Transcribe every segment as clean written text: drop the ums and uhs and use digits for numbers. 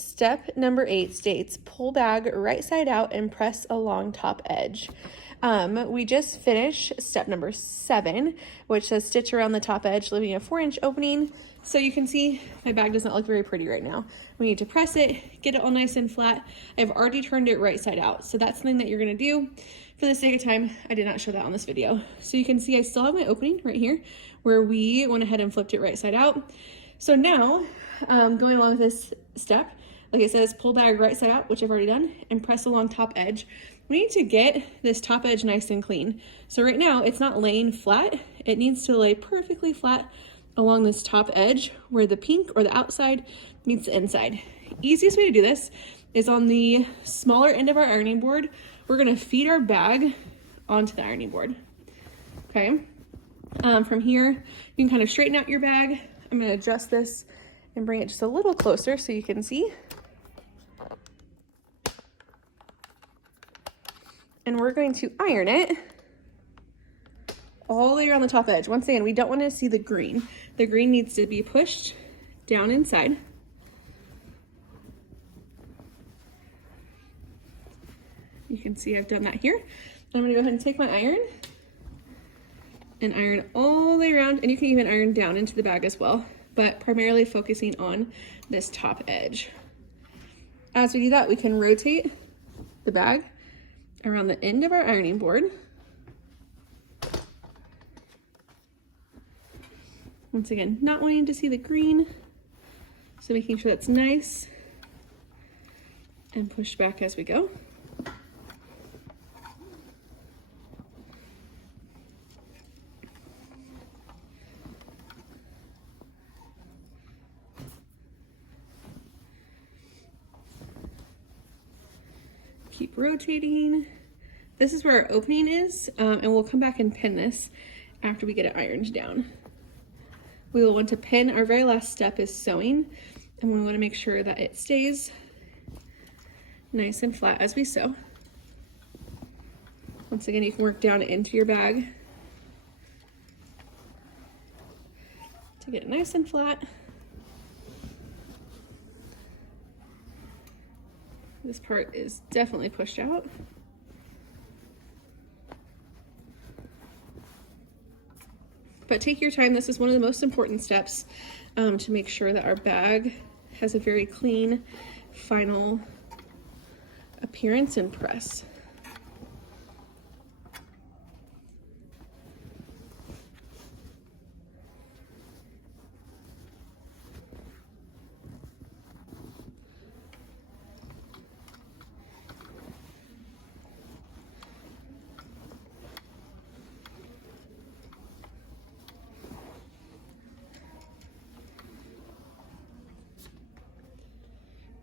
Step number 8 states, pull bag right side out and press along top edge. We just finished step number 7, which says stitch around the top edge, leaving a 4-inch opening. So you can see my bag does not look very pretty right now. We need to press it, get it all nice and flat. I've already turned it right side out. So that's something that you're gonna do. For the sake of time, I did not show that on this video. So you can see I still have my opening right here where we went ahead and flipped it right side out. So now, going along with this step, like it says, pull bag right side out, which I've already done, and press along top edge. We need to get this top edge nice and clean. So right now it's not laying flat. It needs to lay perfectly flat along this top edge where the pink or the outside meets the inside. Easiest way to do this is on the smaller end of our ironing board. We're gonna feed our bag onto the ironing board, okay? From here, you can kind of straighten out your bag. I'm gonna adjust this and bring it just a little closer so you can see. And we're going to iron it all the way around the top edge. Once again, we don't want to see the green. The green needs to be pushed down inside. You can see I've done that here. I'm gonna go ahead and take my iron and iron all the way around, and you can even iron down into the bag as well, but primarily focusing on this top edge. As we do that, we can rotate the bag around the end of our ironing board. Once again, not wanting to see the green, so making sure that's nice and pushed back as we go. Keep rotating. This is where our opening is, and we'll come back and pin this after we get it ironed down. We will want to pin. Our very last step is sewing, and we want to make sure that it stays nice and flat as we sew. Once again, you can work down into your bag to get it nice and flat. This part is definitely pushed out. But take your time. This is one of the most important steps to make sure that our bag has a very clean final appearance and press.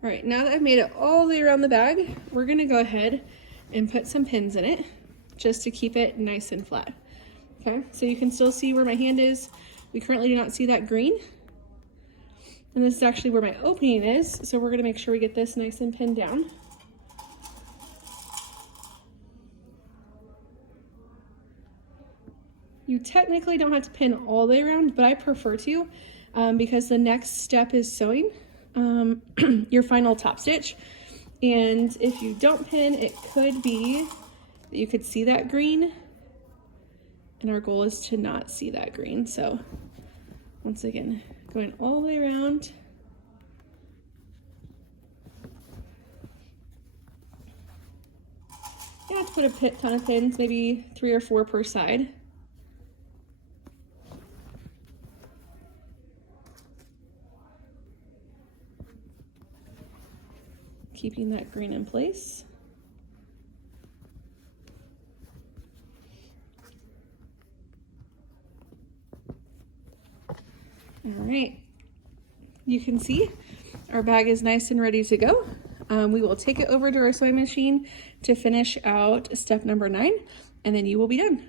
All right, now that I've made it all the way around the bag, we're gonna go ahead and put some pins in it just to keep it nice and flat. Okay, so you can still see where my hand is. We currently do not see that green. And this is actually where my opening is, so we're gonna make sure we get this nice and pinned down. You technically don't have to pin all the way around, but I prefer to because the next step is sewing your final top stitch. And if you don't pin, it could be that you could see that green, and our goal is to not see that green. So once again, going all the way around. You have to put a ton of pins, maybe 3 or 4 per side. Keeping that green in place. All right, you can see our bag is nice and ready to go. We will take it over to our sewing machine to finish out step number 9, and then you will be done.